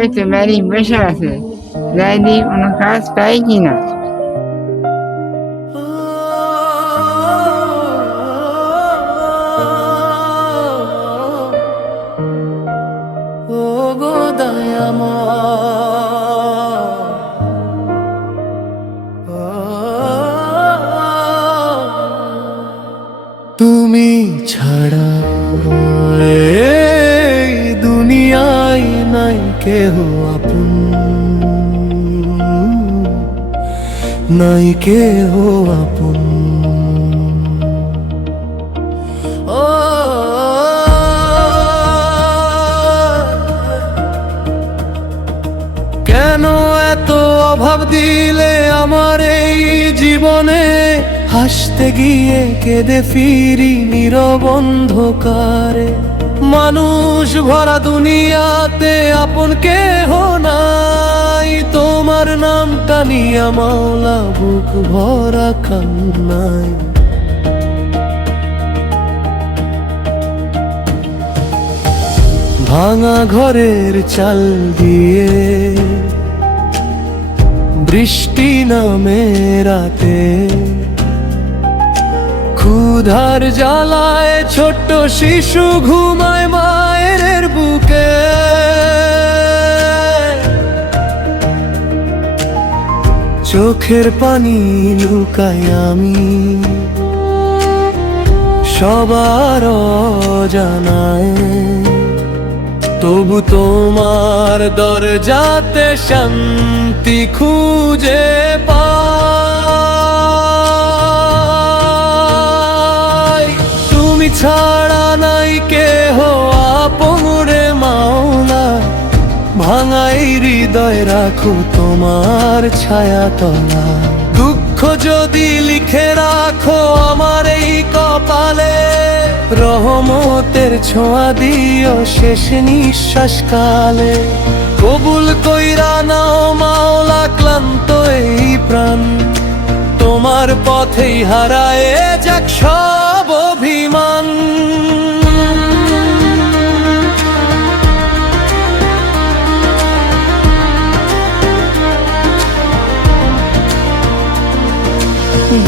এই তো ম্যারি বসে আছে, যাই দি কোনো কাজ পাই কিনা। ও গো তুমি ছাড়া এই দুনিয়ায় নাই কেহ আপন, নাই কেহ আপন। ও কেন এত অভাব দিলে আমার এই জীবনে, হাসতে গিয়ে কেঁদে ফিরি নীরব অন্ধকারে। মানুষ ভরা দুনিয়াতে আপন কেহ নাই, তোমার নামটা নিয়া মাওলা বুক ভরা কান্নায়। ভাঙা ঘরের চাল দিয়ে বৃষ্টি নামে রাতে, ক্ষুধার জ্বালায় ছোট্ট শিশু ঘুমায় মায়ের বুকে। চোখের পানি লুকাই আমি সবার অজানায়, তবু তোমার দরজাতে শান্তি খুঁজে পাই। তুমি ছাড়া নাই কেহ আপন রে মাওলা, ভাঙাই হৃদয় রাখো তোমার ছায়া তলা। দুঃখ যদি লিখে রাখো আমার এই কপালে, রহমতের ছোঁয়া দিও শেষ নিঃশ্বাস কালে। কবুল কইরা নাও মাওলা ক্লান্ত এই প্রাণ, তোমার পথেই হারায় যাক সব অভিমান।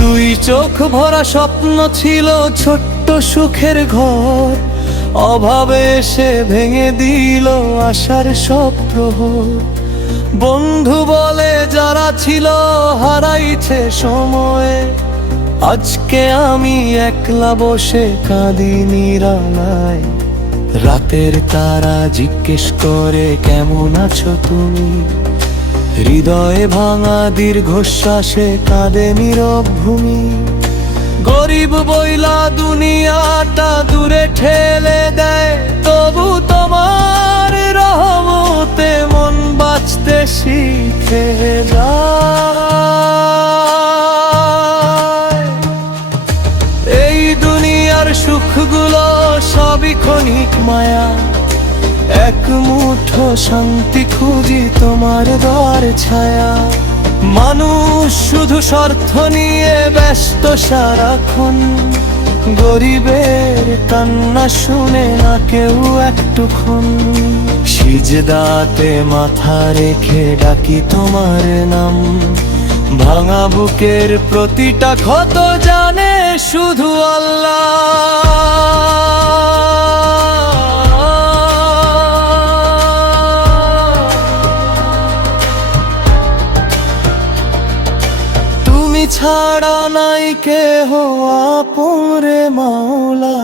দুই চোখ ভরা স্বপ্ন ছিল ছোট্ট সুখের ঘর, অভাবে এসে ভেঙে দিল আশার সব প্রহর। বন্ধু বলে যারা ছিল হারাইছে সময়ে, আজকে আমি একলা বসে কাঁদি নিরালায়। রাতের তারা জিজ্ঞেস করে কেমন আছো তুমি, হৃদয়ে ভাঙা দীর্ঘশ্বাসে কাঁদে নীরব ভূমি। গরিব বইলা দুনিয়াটা দূরে ঠেলে দেয়, তবু তোমার রহমতে মন বাঁচতে শিখে যায়। এই দুনিয়ার সুখগুলো সবই ক্ষণিক মায়া, এক মুঠো শান্তি খুঁজি তোমার দ্বার ছায়া। মানুষ শুধু স্বার্থ নিয়ে ব্যস্ত সারাক্ষণ, গরিবের কান্না শুনে না কেউ একটুক্ষণ। সিজদাতে মাথা রেখে ডাকি তোমার নাম, ভাঙা বুকের প্রতিটা ক্ষত জানে শুধু আল্লাহ। ছাড়া নাই কেহ আপন রে মাওলা,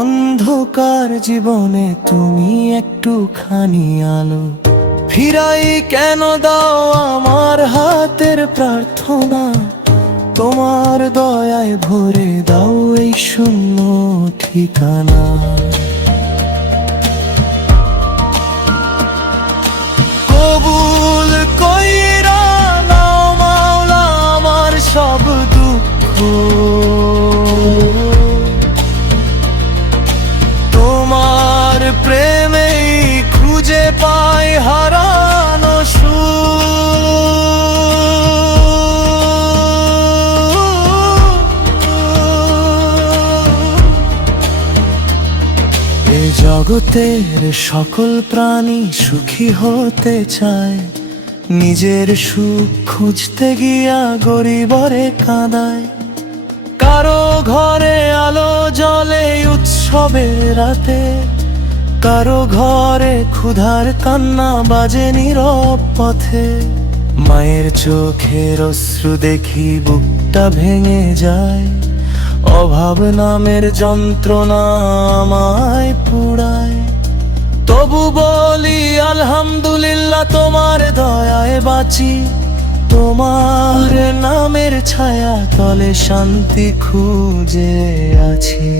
অন্ধকার জীবনে তুমি একটুখানি আলো। ফিরাই কেন দাও আমার হাতের প্রার্থনা, তোমার দয়ায় ভরে দাও এই শূন্য ঠিকানা। কবুল কইরা নাও মাওলা আমার সব দুঃখ, তোমার প্রেমেই খুঁজে পাই হারানো সুখ। জগতের সকল প্রাণী সুখী হতে চায়, নিজের সুখ খুঁজতে গিয়া গরিবরে কাঁদায়। কারো ঘরে আলো জ্বলে উৎসবের রাতে, কারো ঘরে ক্ষুধার কান্না বাজে নীরব পথে। মায়ের চোখের অশ্রু দেখি বুকটা ভেঙে যায়, অভাব নামের যন্ত্রণা আমায় পুড়ায়। তবু বলি আলহামদুলিল্লাহ, তোমার দয়ায় বাঁচি, তোমার নামের ছায়া তলে শান্তি খুঁজে আছি।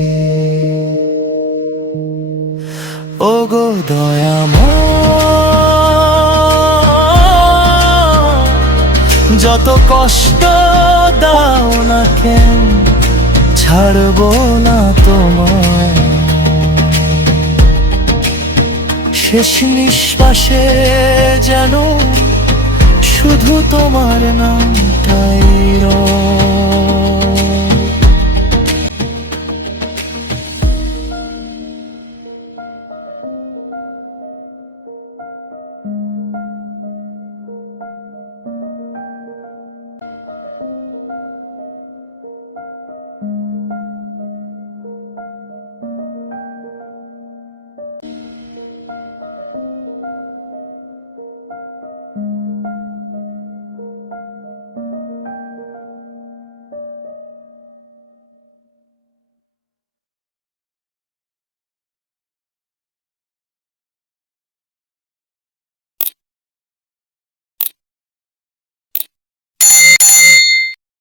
ওগো দয়াময়, যত কষ্ট দাও না কেন, ছাড়বো না তোমায়। শেষ নিঃশ্বাসে যেন শুধু তোমার নামটাই রয়।